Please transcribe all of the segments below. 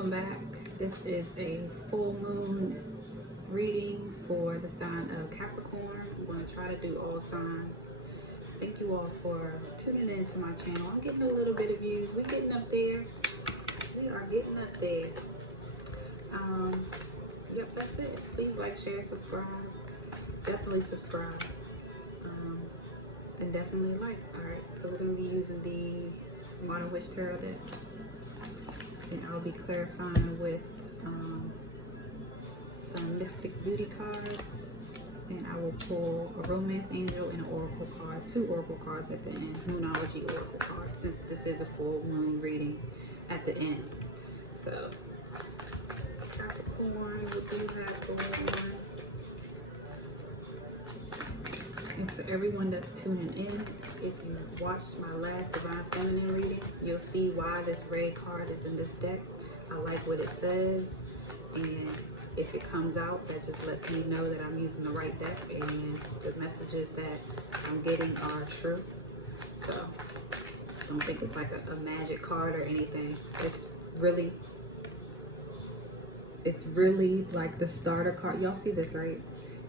welcome back. This is a full moon reading for the sign of Capricorn. I'm going to try to do all signs. Thank you all for tuning in to my channel. I'm getting a little bit of views. We're getting up there. We are getting up there. Yep, that's it. Please like, share, subscribe. Definitely subscribe. And definitely like. Alright, so we're going to be using the Modern Witch Tarot deck. And I'll be clarifying with some Mystic Beauty cards. And I will pull a Romance Angel and an Oracle card. 2 Oracle cards at the end. Moonology Oracle cards, since this is a full moon reading at the end. So, Capricorn, what do you have going on? And for everyone that's tuning in, if you watched my last Divine Feminine reading, you'll see why this red card is in this deck. I like what it says, and if it comes out, that just lets me know that I'm using the right deck and the messages that I'm getting are true. So I don't think it's like a magic card or anything. It's really like the starter card. Y'all see this, right?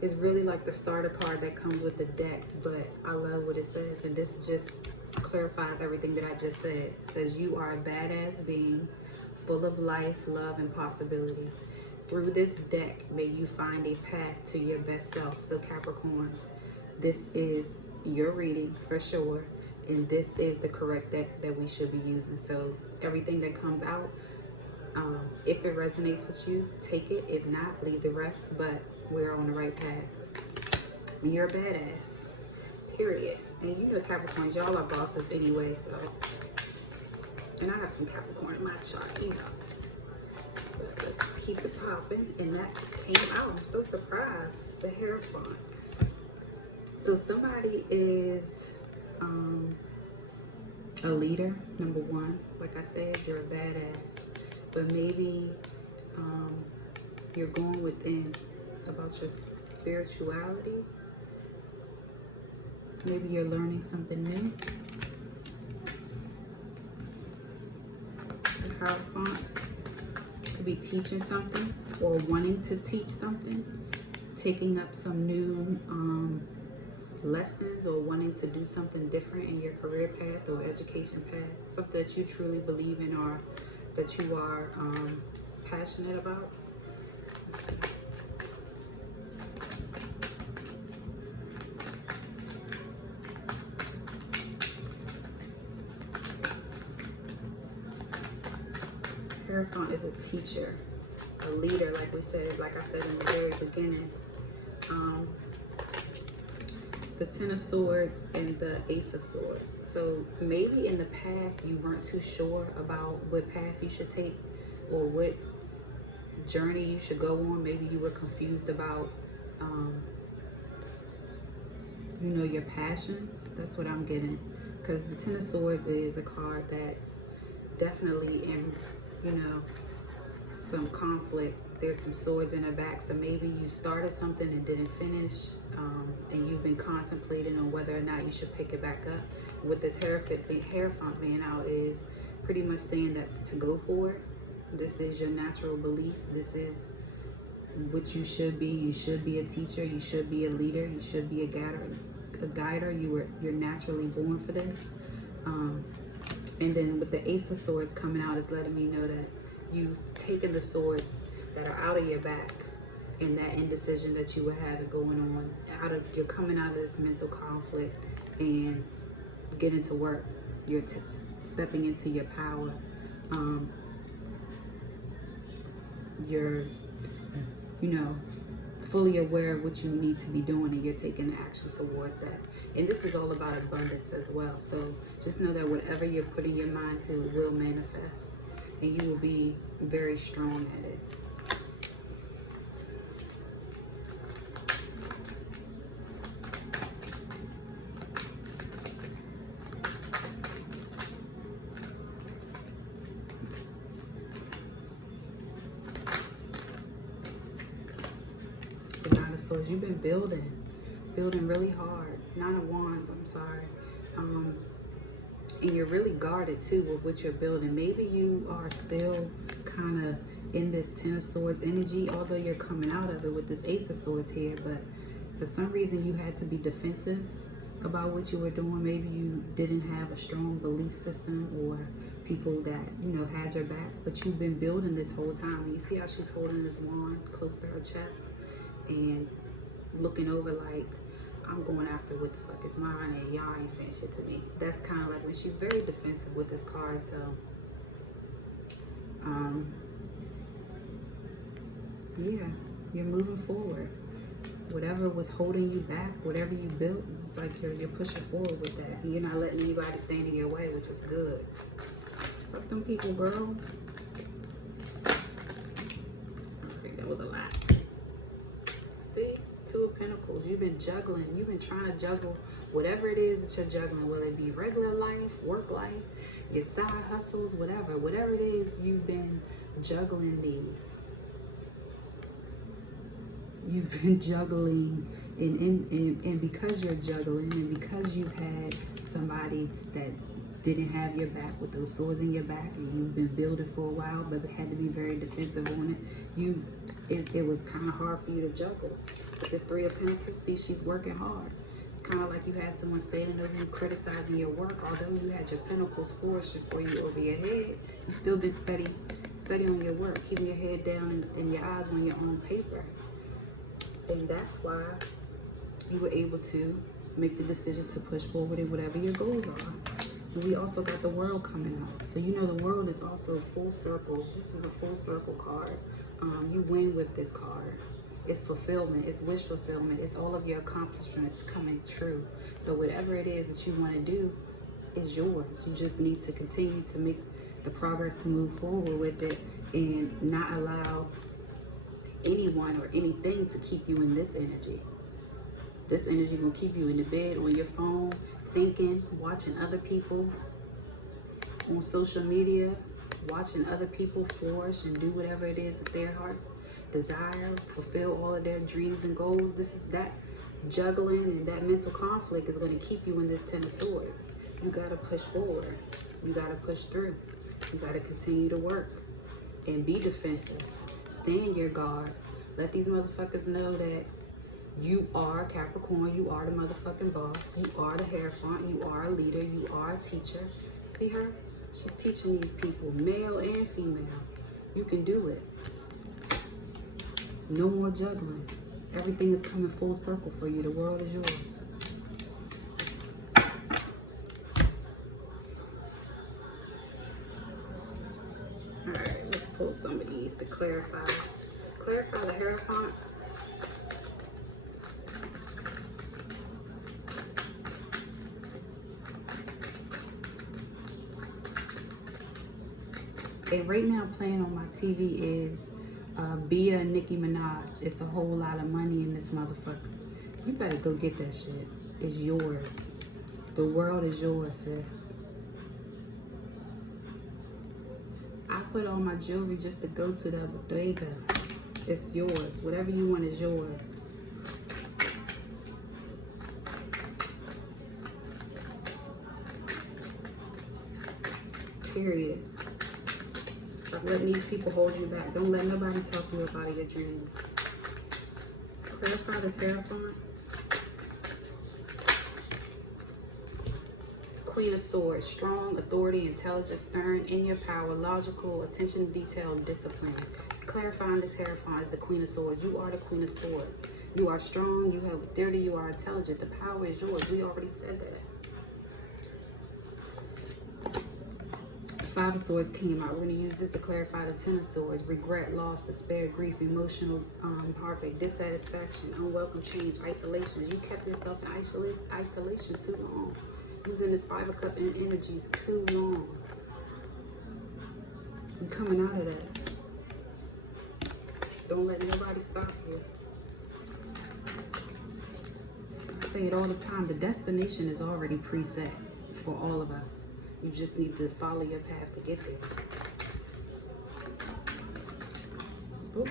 It's really like the starter card that comes with the deck, but I love what it says, and this just clarifies everything that I just said. It says, you are a badass being, full of life, love, and possibilities. Through this deck, may you find a path to your best self. So Capricorns, this is your reading for sure, and this is the correct deck that we should be using. So everything that comes out, if it resonates with you, take it. If not, leave the rest, but we're on the right path. And you're a badass, period. And you know Capricorns, y'all are bosses anyway, so. And I have some Capricorn in my chart, you know. But let's keep it popping. And that came out. I'm so surprised. The Hierophant. So somebody is a leader, number one. Like I said, you're a badass. But maybe you're going within about your spirituality. Maybe you're learning something new. The Hierophant could be teaching something or wanting to teach something, taking up some new lessons, or wanting to do something different in your career path or education path, something that you truly believe in or that you are passionate about. Hierophant is a teacher, a leader, like we said, like I said in the very beginning. The Ten of Swords and the Ace of Swords. So maybe in the past you weren't too sure about what path you should take or what journey you should go on. Maybe you were confused about, you know, your passions. That's what I'm getting. Because the Ten of Swords is a card that's definitely in, you know, some conflict. There's some swords in her back, so maybe you started something and didn't finish, and you've been contemplating on whether or not you should pick it back up. What this Hierophant being out is pretty much saying that to go for it. This is your natural belief. This is what you should be. You should be a teacher. You should be a leader. You should be a guider. You're naturally born for this. And then with the Ace of Swords coming out is letting me know that you've taken the swords that are out of your back and that indecision that you were having going on. You're coming out of this mental conflict and getting to work. You're stepping into your power. You're, you know, fully aware of what you need to be doing, and you're taking action towards that. And this is all about abundance as well. So just know that whatever you're putting your mind to will manifest, and you will be very strong at it. The Nine of Swords, you've been building really hard. Nine of Wands, I'm sorry. And you're really guarded too with what you're building. Maybe you are still kind of in this Ten of Swords energy, although you're coming out of it with this Ace of Swords here. But for some reason you had to be defensive about what you were doing. Maybe you didn't have a strong belief system or people that, you know, had your back. But you've been building this whole time. You see how she's holding this wand close to her chest and looking over like, I'm going after what the fuck is mine and y'all ain't saying shit to me. That's kind of like when she's very defensive with this card. So yeah, you're moving forward. Whatever was holding you back, whatever you built, it's like you're pushing forward with that. And you're not letting anybody stand in your way, which is good. Fuck them people, girl. I think that was a lot. See? Two of Pentacles. You've been juggling. You've been trying to juggle whatever it is that you're juggling, whether it be regular life, work life, your side hustles, whatever. Whatever it is, you've been juggling these. You've been juggling, and because you're juggling, and because you had somebody that didn't have your back with those swords in your back, and you've been building for a while, but had to be very defensive on it, it was kind of hard for you to juggle. But this Three of Pentacles, see, she's working hard. It's kind of like you had someone standing over you criticizing your work. Although you had your pentacles flourishing for you over your head, you still been steady on your work, keeping your head down and your eyes on your own paper. And that's why you were able to make the decision to push forward in whatever your goals are. And we also got the World coming out. So you know the World is also full circle. This is a full circle card. You win with this card. It's fulfillment. It's wish fulfillment. It's all of your accomplishments coming true. So whatever it is that you want to do is yours. You just need to continue to make the progress to move forward with it and not allow anyone or anything to keep you in this energy. This energy will keep you in the bed, on your phone, thinking, watching other people, on social media, watching other people flourish and do whatever it is that their hearts desire, fulfill all of their dreams and goals. This is that juggling and that mental conflict is going to keep you in this Ten of Swords. You got to push forward. You got to push through. You got to continue to work and be defensive. Stay in your guard. Let these motherfuckers know that you are Capricorn. You are the motherfucking boss. You are the Hierophant. You are a leader. You are a teacher. See her? She's teaching these people, male and female. You can do it. No more juggling. Everything is coming full circle for you. The world is yours. Alright, let's pull some of these to clarify. Clarify the Hierophant. And right now playing on my TV is Bia and Nicki Minaj. It's a whole lot of money in this motherfucker. You better go get that shit. It's yours. The world is yours, sis. I put all my jewelry just to go to the bodega. It's yours. Whatever you want is yours. Period. Stop letting these people hold you back. Don't let nobody talk you up out of your dreams. Clarify this Hierophant. Queen of Swords. Strong, authority, intelligent, stern, in your power, logical, attention to detail, discipline. Clarifying this Hierophant is the Queen of Swords. You are the Queen of Swords. You are strong. You have authority. You are intelligent. The power is yours. We already said that. Five of Swords came out. We're going to use this to clarify the Ten of Swords. Regret, loss, despair, grief, emotional heartbreak, dissatisfaction, unwelcome change, isolation. You kept yourself in isolation too long. Using this Five of Cups energies too long. You're coming out of that. Don't let nobody stop you. I say it all the time. The destination is already preset for all of us. You just need to follow your path to get there. Ooh.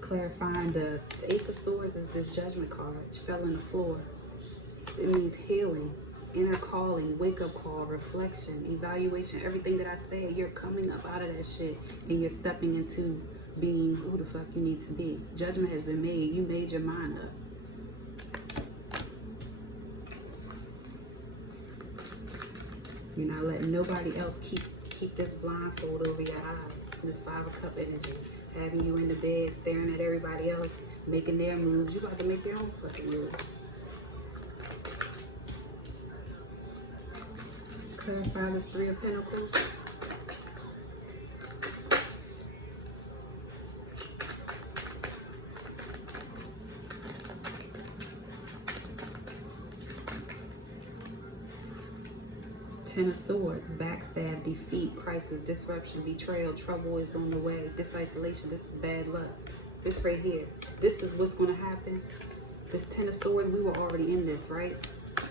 Clarifying the Ace of Swords is this Judgment card. She fell on the floor. It means healing. inner calling, wake-up call, reflection, evaluation, everything that I say, you're coming up out of that shit and you're stepping into being who the fuck you need to be. Judgment has been made. You made your mind up. You're not letting nobody else keep this blindfold over your eyes. This 5 of Cup energy. Having you in the bed, staring at everybody else, making their moves. You about to make your own fucking moves. Clarify this 3 of Pentacles. Ten of Swords, backstab, defeat, crisis, disruption, betrayal, trouble is on the way. This isolation, this is bad luck. This right here, this is what's going to happen. This Ten of Swords, we were already in this, right?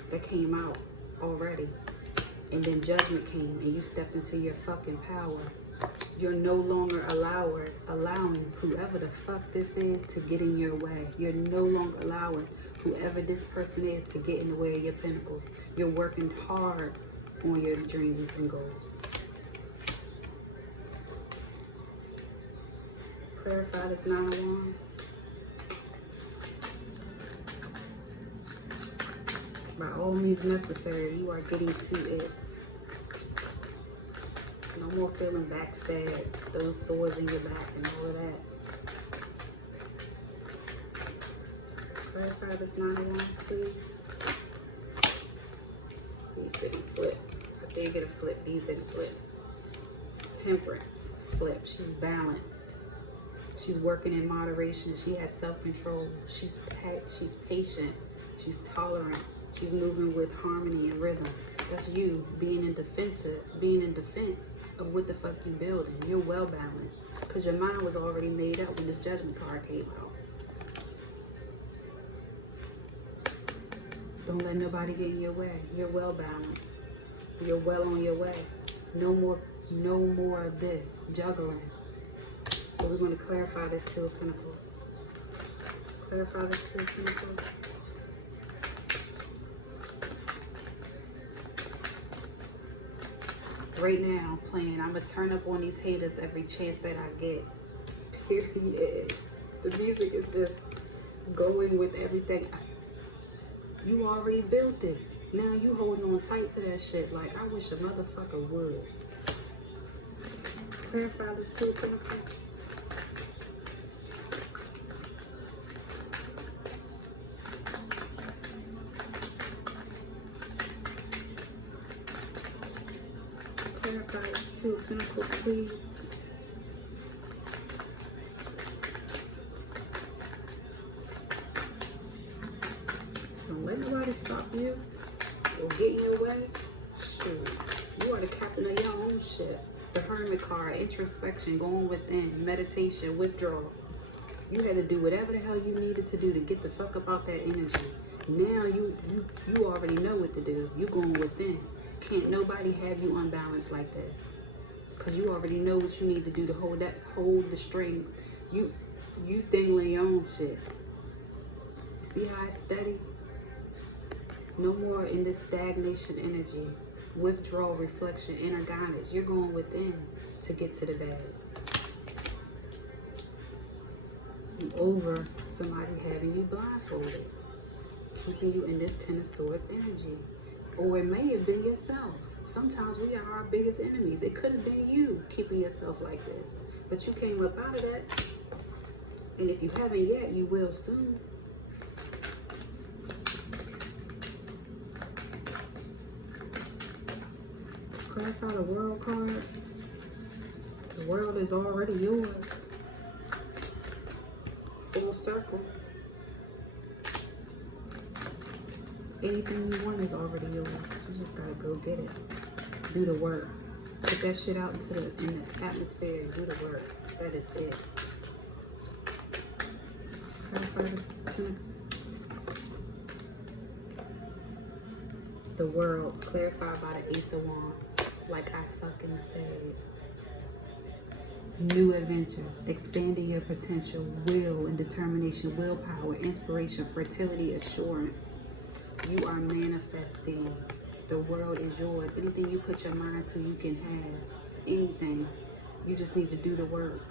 That came out already. And then Judgment came and you stepped into your fucking power. You're no longer allowing whoever the fuck this is to get in your way. You're no longer allowing whoever this person is to get in the way of your pentacles. You're working hard on your dreams and goals. Clarify this 9 of Wands. By all means necessary, you are getting to it. No more feeling backstabbed, those swords in your back and all of that. Clarify this 9 of Wands, please. These didn't flip. I did get a flip. These didn't flip. Temperance, flip. She's balanced. She's working in moderation. She has self-control. She's patient. She's tolerant. She's moving with harmony and rhythm. That's you being in defense of what the fuck you building. You're well balanced because your mind was already made up when this Judgment card came out. Don't let nobody get in your way. You're well balanced. You're well on your way. No more of this juggling. But we're going to clarify this 2 of Pentacles. Clarify this 2 of Pentacles. Right now, I'm playing. I'm going to turn up on these haters every chance that I get. Period. The music is just going with everything. You already built it. Now you holding on tight to that shit like I wish a motherfucker would. Clarify this 2 of Pentacles. Clarify this 2 of Pentacles, please. Don't let nobody stop you or get in your way. Shoot. You are the captain of your own ship. The Hermit card, introspection, going within, meditation, withdrawal. You had to do whatever the hell you needed to do to get the fuck up out that energy. Now you already know what to do. You going within. Can't nobody have you unbalanced like this. Because you already know what you need to do to hold the strings. You dangling your own shit. See how it's steady? No more in this stagnation energy. Withdrawal, reflection, inner guidance. You're going within to get to the bag. You over somebody having you blindfolded. Keeping you in this Ten of Swords energy. Or it may have been yourself. Sometimes we are our biggest enemies. It could have been you keeping yourself like this. But you came up out of that. And if you haven't yet, you will soon. Clarify the World card. The world is already yours. Full circle. Anything you want is already yours. You just gotta go get it. Do the work. Put that shit out into in the atmosphere and do the work. That is it. Clarify this 2. The world, clarified by the Ace of Wands. Like I fucking said. New adventures, expanding your potential, will and determination, willpower, inspiration, fertility, assurance. You are manifesting The world is yours. Anything you put your mind to, you can have. Anything. You just need to do the work.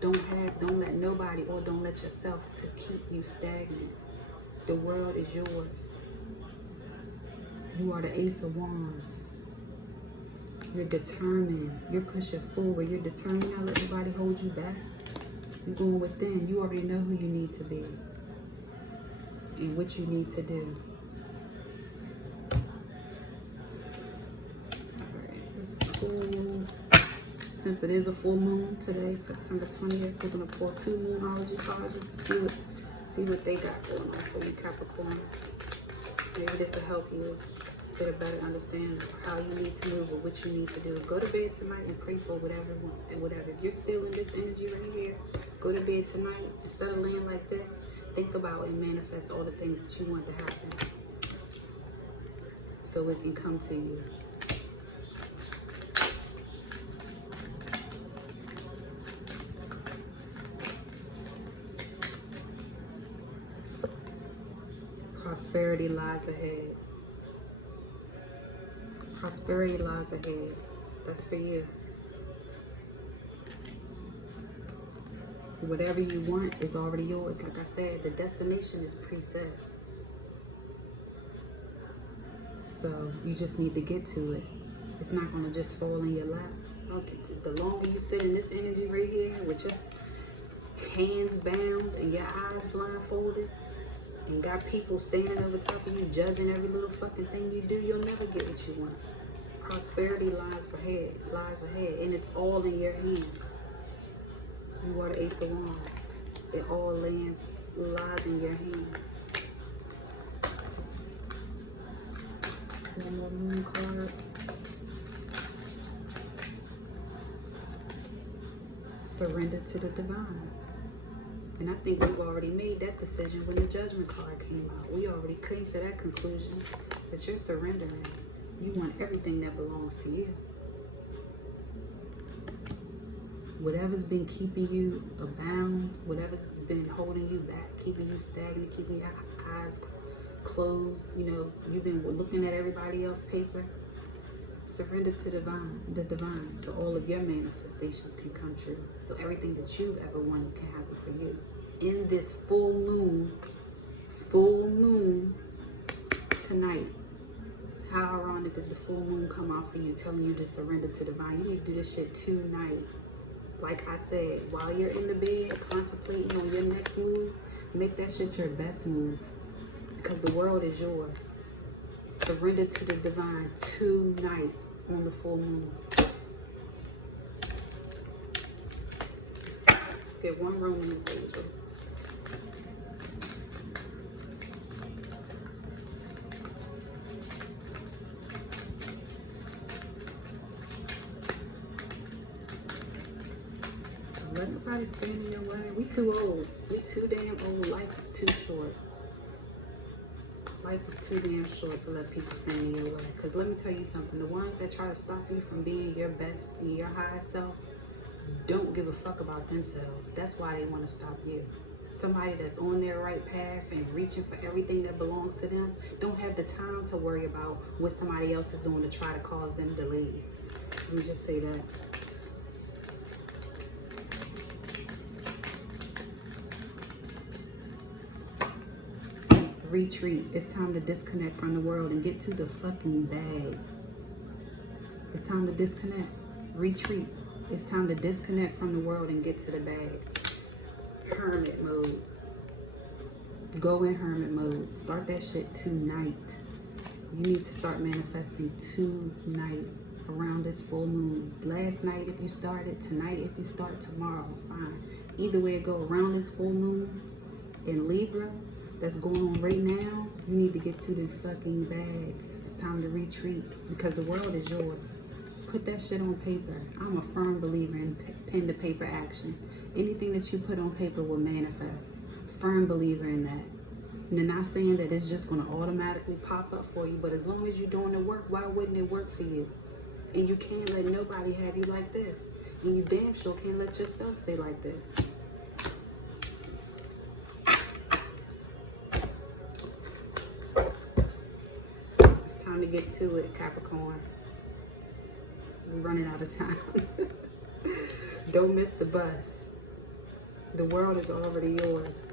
Don't let nobody or don't let yourself to keep you stagnant. The world is yours. You are the Ace of Wands. You're determined. You're pushing forward. You're determined. Not let nobody hold you back. You're going within. You already know who you need to be and what you need to do. Alright, let's pull. Since it is a full moon today, September 20th, we're gonna pull 2 Moonology cards just to see what they got going on for you, Capricorns. Maybe this will help you get a better understanding of how you need to move or what you need to do. Go to bed tonight and pray for whatever you want and whatever. If you're still in this energy right here, go to bed tonight. Instead of laying like this, think about and manifest all the things that you want to happen so it can come to you. Prosperity lies ahead. Prosperity lies ahead. That's for you. Whatever you want is already yours. Like I said, the destination is preset. So you just need to get to it. It's not going to just fall in your lap. Okay. The longer you sit in this energy right here with your hands bound and your eyes blindfolded, and got people standing over top of you, judging every little fucking thing you do, you'll never get what you want. Prosperity lies ahead, and it's all in your hands. You are the Ace of Wands. It all lies in your hands. One more moon card. Surrender to the divine. And I think we've already made that decision when the Judgment card came out. We already came to that conclusion that you're surrendering. You want everything that belongs to you. Whatever's been keeping you bound, whatever's been holding you back, keeping you stagnant, keeping your eyes closed, you know, you've been looking at everybody else's paper. Surrender to the divine, so all of your manifestations can come true. So everything that you've ever wanted can happen for you. In this full moon tonight, how ironic that the full moon come out for you, telling you to surrender to divine. You need to do this shit tonight. Like I said, while you're in the bed contemplating on your next move, make that shit your best move, because the world is yours. Surrender to the divine tonight on the full moon. Let's get one romance angel. Let nobody stand in your way. We too old. We too damn old. Life is too short. Life is too damn short to let people stand in your way. Because let me tell you something. The ones that try to stop you from being your best and your highest self don't give a fuck about themselves. That's why they want to stop you. Somebody that's on their right path and reaching for everything that belongs to them don't have the time to worry about what somebody else is doing to try to cause them delays. Let me just say that. Retreat. It's time to disconnect from the world and get to the fucking bag. It's time to disconnect. Retreat. It's time to disconnect from the world and get to the bag. Hermit mode. Go in hermit mode. Start that shit tonight. You need to start manifesting tonight around this full moon. Last night if you started, tonight if you start, tomorrow, fine. Either way it go, around this full moon in Libra that's going on right now, you need to get to the fucking bag. It's time to retreat, because the world is yours. Put that shit on paper. I'm a firm believer in pen to paper action. Anything that you put on paper will manifest. Firm believer in that. And they're not saying that it's just going to automatically pop up for you, but as long as you're doing the work, why wouldn't it work for you? And you can't let nobody have you like this. And you damn sure can't let yourself stay like this. Time to get to it, Capricorn. We're running out of time. Don't miss the bus. The world is already yours.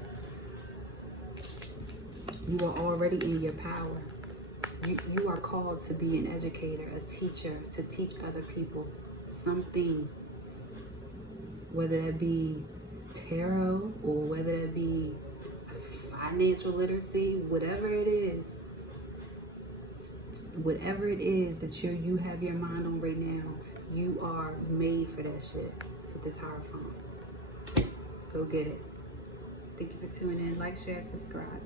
You are already in your power. You are called to be an educator, a teacher, to teach other people something, whether that be tarot or whether it be financial literacy, whatever it is that you have your mind on right now, you are made for that shit with this Hierophant. Go get it. Thank you for tuning in. Like, share, subscribe.